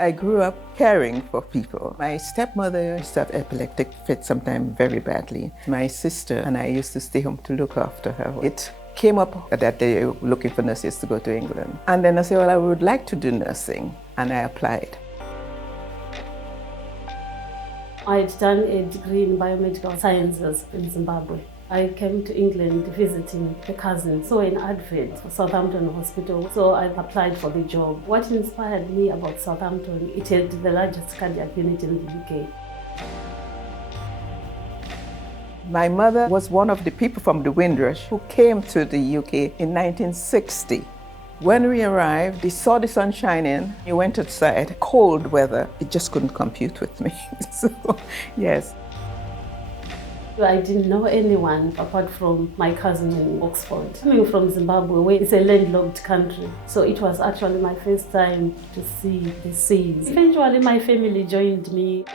I grew up caring for people. My stepmother used to have epileptic fits sometimes very badly. My sister and I used to stay home to look after her. It came up that they were looking for nurses to go to England. And then I said, well, I would like to do nursing. And I applied. I had done a degree in biomedical sciences in Zimbabwe. I came to England visiting a cousin, saw an advert for Southampton Hospital, so I applied for the job. What inspired me about Southampton, it had the largest cardiac unit in the UK. My mother was one of the people from the Windrush who came to the UK in 1960. When we arrived, they saw the sun shining. We went outside, cold weather. It just couldn't compute with me. So, yes. I didn't know anyone apart from my cousin in Oxford. Coming from Zimbabwe, where it's a landlocked country, so it was actually my first time to see the seas. Eventually, my family joined me.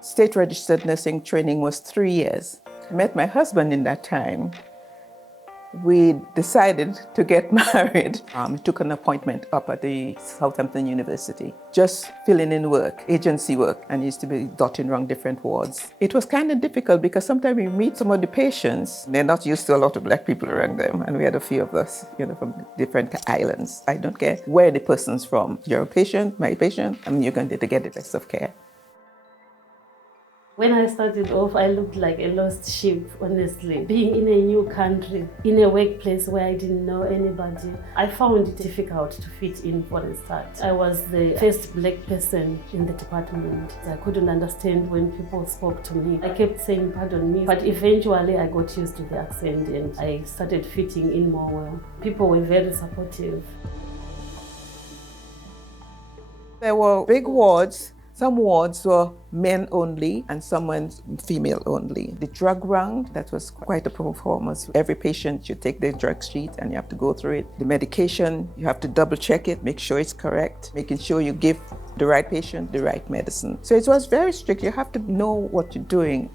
State registered nursing training was 3 years. I met my husband in that time. We decided to get married. We took an appointment up at the Southampton University, just filling in work, agency work, and used to be dotting around different wards. It was kind of difficult because sometimes we meet some of the patients, they're not used to a lot of black people around them, and we had a few of us, from different islands. I don't care where the person's from. You're a patient, my patient, and you're going to get the best of care. When I started off, I looked like a lost sheep, honestly. Being in a new country, in a workplace where I didn't know anybody, I found it difficult to fit in for a start. I was the first black person in the department. I couldn't understand when people spoke to me. I kept saying, pardon me, but eventually I got used to the accent and I started fitting in more well. People were very supportive. There were big wards. Some wards were men only and some were female only. The drug round, that was quite a performance. Every patient should take their drug sheet and you have to go through it. The medication, you have to double check it, make sure it's correct, making sure you give the right patient the right medicine. So it was very strict. You have to know what you're doing.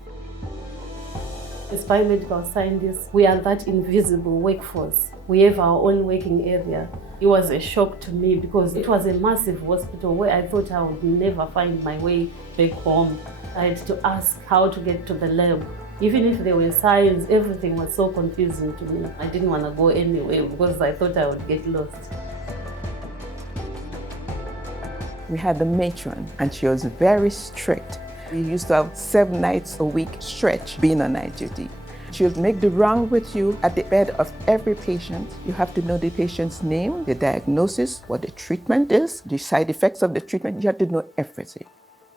As biomedical scientists, we are that invisible workforce. We have our own working area. It was a shock to me because it was a massive hospital where I thought I would never find my way back home. I had to ask how to get to the lab. Even if there were signs, everything was so confusing to me. I didn't want to go anywhere because I thought I would get lost. We had the matron and she was very strict. We used to have 7 nights a week stretch being on night duty. She would make the round with you at the bed of every patient. You have to know the patient's name, the diagnosis, what the treatment is, the side effects of the treatment. You have to know everything.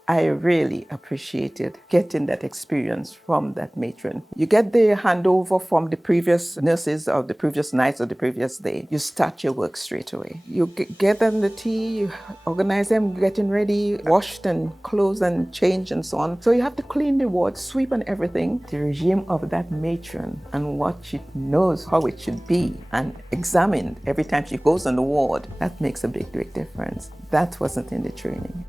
I really appreciated getting that experience from that matron. You get the handover from the previous nurses of the previous nights or the previous day. You start your work straight away. You get them the tea, you organize them, getting ready, washed and clothes and change and so on. So you have to clean the ward, sweep and everything. The regime of that matron and what she knows how it should be and examined every time she goes on the ward, that makes a big, big difference. That wasn't in the training.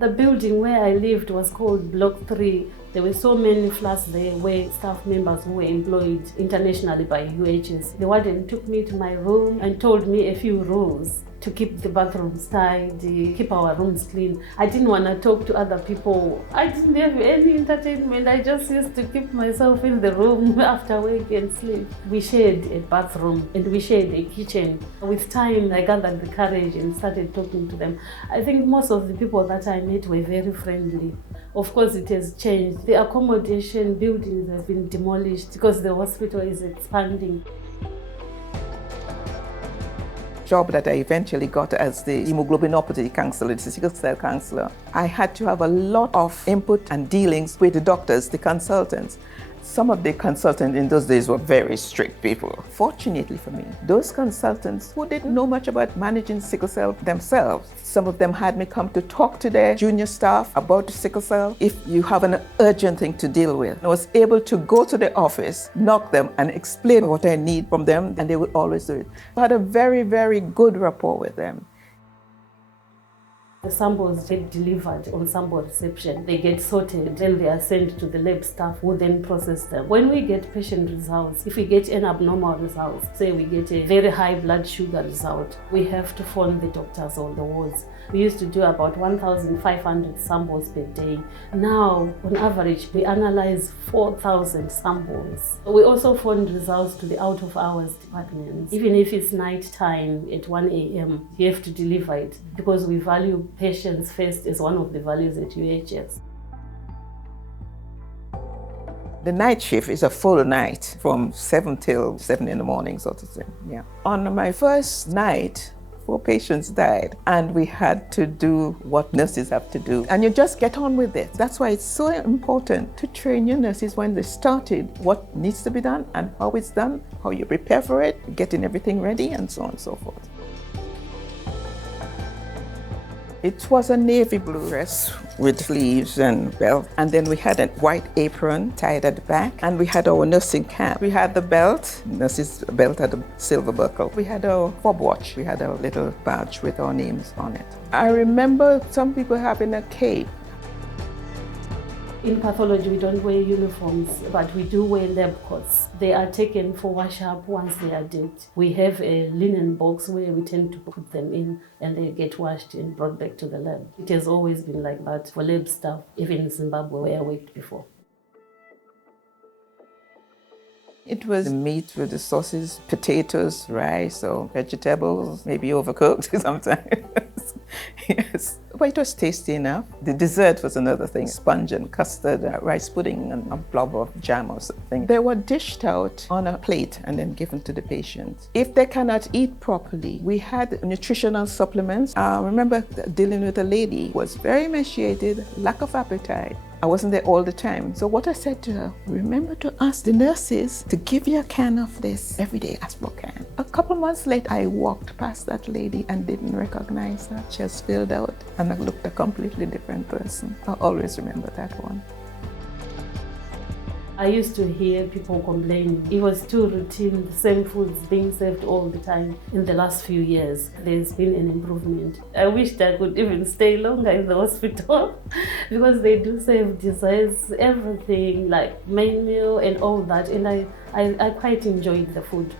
The building where I lived was called Block 3. There were so many flats there where staff members who were employed internationally by UHS. The warden took me to my room and told me a few rules to keep the bathrooms tidy, keep our rooms clean. I didn't want to talk to other people. I didn't have any entertainment. I just used to keep myself in the room after work and sleep. We shared a bathroom and we shared a kitchen. With time, I gathered the courage and started talking to them. I think most of the people that I met were very friendly. Of course, it has changed. The accommodation buildings have been demolished because the hospital is expanding. Job that I eventually got as the hemoglobinopathy counselor, the sickle cell counselor, I had to have a lot of input and dealings with the doctors, the consultants. Some of the consultants in those days were very strict people. Fortunately for me, those consultants who didn't know much about managing sickle cell themselves, some of them had me come to talk to their junior staff about the sickle cell. If you have an urgent thing to deal with, I was able to go to the office, knock them and explain what I need from them, and they would always do it. I had a very, very good rapport with them. The samples get delivered on sample reception. They get sorted, then they are sent to the lab staff who then process them. When we get patient results, if we get an abnormal result, say we get a very high blood sugar result, we have to phone the doctors on the wards. We used to do about 1,500 samples per day. Now, on average, we analyze 4,000 samples. We also phone results to the out-of-hours departments. Even if it's night time at 1 a.m., you have to deliver it because we value patients first as one of the values at UHS. The night shift is a full night from 7 till 7 in the morning, sort of thing. Yeah. On my first night, 4 patients died, and we had to do what nurses have to do. And you just get on with it. That's why it's so important to train your nurses when they started, what needs to be done and how it's done, how you prepare for it, getting everything ready, and so on and so forth. It was a navy blue dress with sleeves and belt. And then we had a white apron tied at the back. And we had our nursing cap. We had the belt. Nurse's belt had a silver buckle. We had a fob watch. We had a little badge with our names on it. I remember some people having a cape. In pathology, we don't wear uniforms, but we do wear lab coats. They are taken for wash-up once they are dead. We have a linen box where we tend to put them in and they get washed and brought back to the lab. It has always been like that for lab staff, even in Zimbabwe where I worked before. It was meat with the sauces, potatoes, rice, or vegetables, maybe overcooked sometimes. Yes, but it was tasty enough. The dessert was another thing, sponge and custard, rice pudding and a blob of jam or something. They were dished out on a plate and then given to the patient. If they cannot eat properly, we had nutritional supplements. I remember dealing with a lady who was very emaciated, lack of appetite. I wasn't there all the time. So what I said to her, remember to ask the nurses to give you a can of this every day, ask for a can. A couple months later, I walked past that lady and didn't recognize her. She was filled out and I looked a completely different person. I always remember that one. I used to hear people complaining. It was too routine, the same foods being served all the time. In the last few years, there's been an improvement. I wished I could even stay longer in the hospital because they do serve desserts, everything like main meal and all that. And I quite enjoyed the food.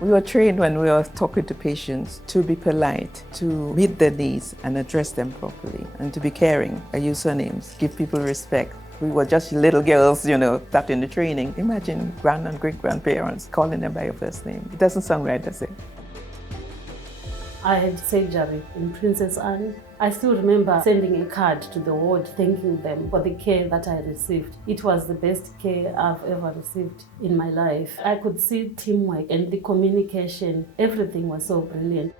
We were trained when we were talking to patients to be polite, to meet their needs and address them properly, and to be caring. I use surnames, give people respect. We were just little girls, that in the training. Imagine grand and great-grandparents calling them by your first name. It doesn't sound right, does it? I had surgery in Princess Anne. I still remember sending a card to the ward thanking them for the care that I received. It was the best care I've ever received in my life. I could see teamwork and the communication. Everything was so brilliant.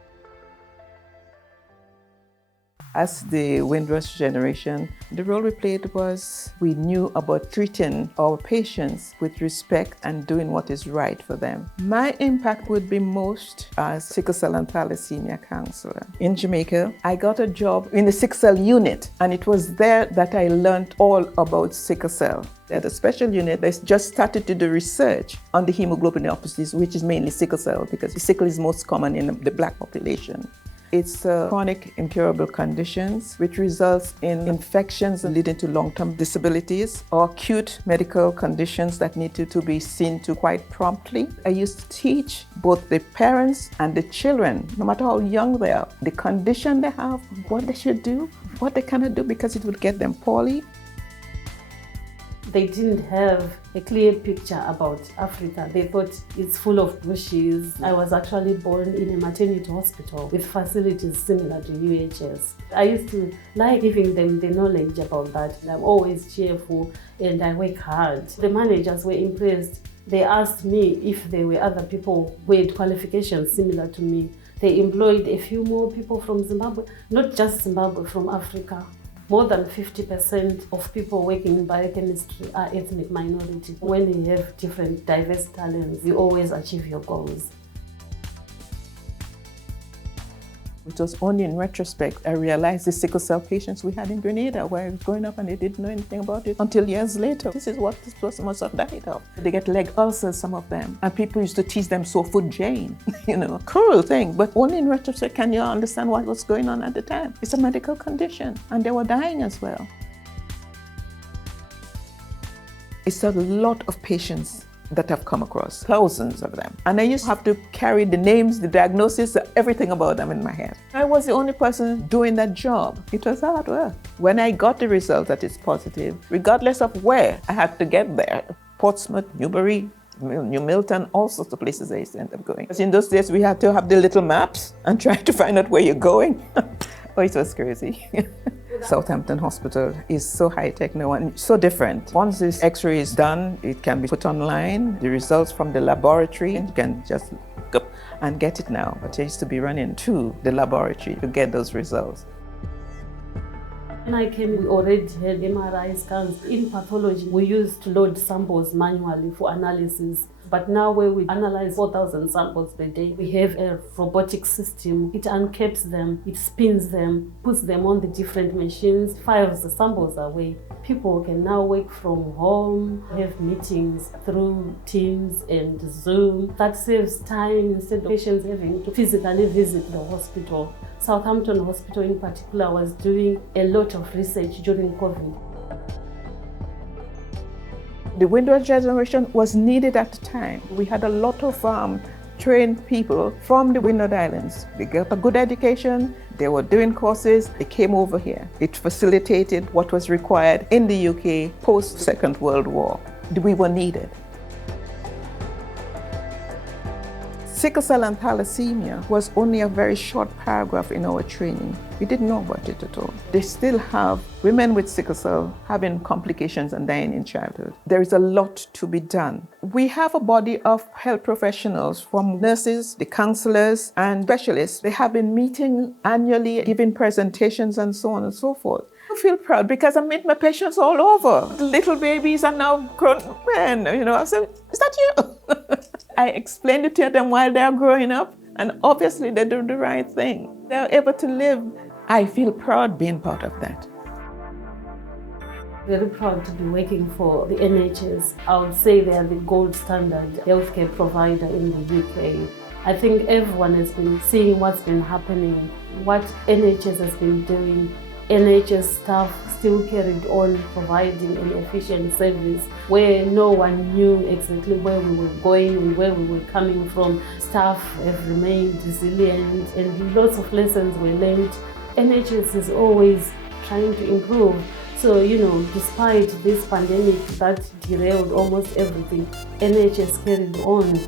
As the Windrush Generation, the role we played was we knew about treating our patients with respect and doing what is right for them. My impact would be most as sickle cell and thalassemia counselor. In Jamaica, I got a job in the sickle cell unit, and it was there that I learned all about sickle cell. They had a special unit that just started to do research on the hemoglobinopathies, which is mainly sickle cell, because the sickle is most common in the Black population. It's chronic incurable conditions which results in infections leading to long-term disabilities or acute medical conditions that need to be seen to quite promptly. I used to teach both the parents and the children, no matter how young they are, the condition they have, what they should do, what they cannot do because it will get them poorly. They didn't have a clear picture about Africa. They thought it's full of bushes. I was actually born in a maternity hospital with facilities similar to UHS. I used to like giving them the knowledge about that. I'm always cheerful and I work hard. The managers were impressed. They asked me if there were other people who had qualifications similar to me. They employed a few more people from Zimbabwe, not just Zimbabwe, from Africa. More than 50% of people working in biochemistry are ethnic minorities. When you have different diverse talents, you always achieve your goals. It was only in retrospect I realized the sickle cell patients we had in Grenada, where I was growing up and they didn't know anything about it until years later. This is what this person must have died of. They get leg ulcers, some of them. And people used to tease them "sore foot Jane," cruel thing. But only in retrospect can you understand what was going on at the time. It's a medical condition and they were dying as well. It's a lot of patients that I've come across, thousands of them. And I used to have to carry the names, the diagnosis, everything about them in my head. I was the only person doing that job. It was hard work. When I got the result that it's positive, regardless of where I had to get there, Portsmouth, Newbury, New Milton, all sorts of places I used to end up going. Because in those days, we had to have the little maps and try to find out where you're going. Oh, it was crazy. Southampton Hospital is so high-tech now and so different. Once this X-ray is done, it can be put online. The results from the laboratory, you can just look up and get it now. But I used to be running to the laboratory to get those results. When I came, we already had MRI scans. In pathology, we used to load samples manually for analysis. But now where we analyze 4,000 samples per day, we have a robotic system. It uncaps them, it spins them, puts them on the different machines, files the samples away. People can now work from home, have meetings through Teams and Zoom. That saves time instead of patients having to physically visit the hospital. Southampton Hospital in particular was doing a lot of research during COVID. The Windrush Generation was needed at the time. We had a lot of trained people from the Windward Islands. They got a good education, they were doing courses, they came over here. It facilitated what was required in the UK post-Second World War. We were needed. Sickle cell and thalassemia was only a very short paragraph in our training. We didn't know about it at all. They still have women with sickle cell having complications and dying in childhood. There is a lot to be done. We have a body of health professionals, from nurses, the counselors, and specialists. They have been meeting annually, giving presentations and so on and so forth. I feel proud because I meet my patients all over. The little babies are now grown men. I said, "Is that you?" I explained it to them while they're growing up, and obviously they do the right thing. They're able to live. I feel proud being part of that. Very proud to be working for the NHS. I would say they are the gold standard healthcare provider in the UK. I think everyone has been seeing what's been happening, what NHS has been doing. NHS staff still carried on providing an efficient service where no one knew exactly where we were going and where we were coming from. Staff have remained resilient and lots of lessons were learned. NHS is always trying to improve. So, despite this pandemic that derailed almost everything, NHS carried on.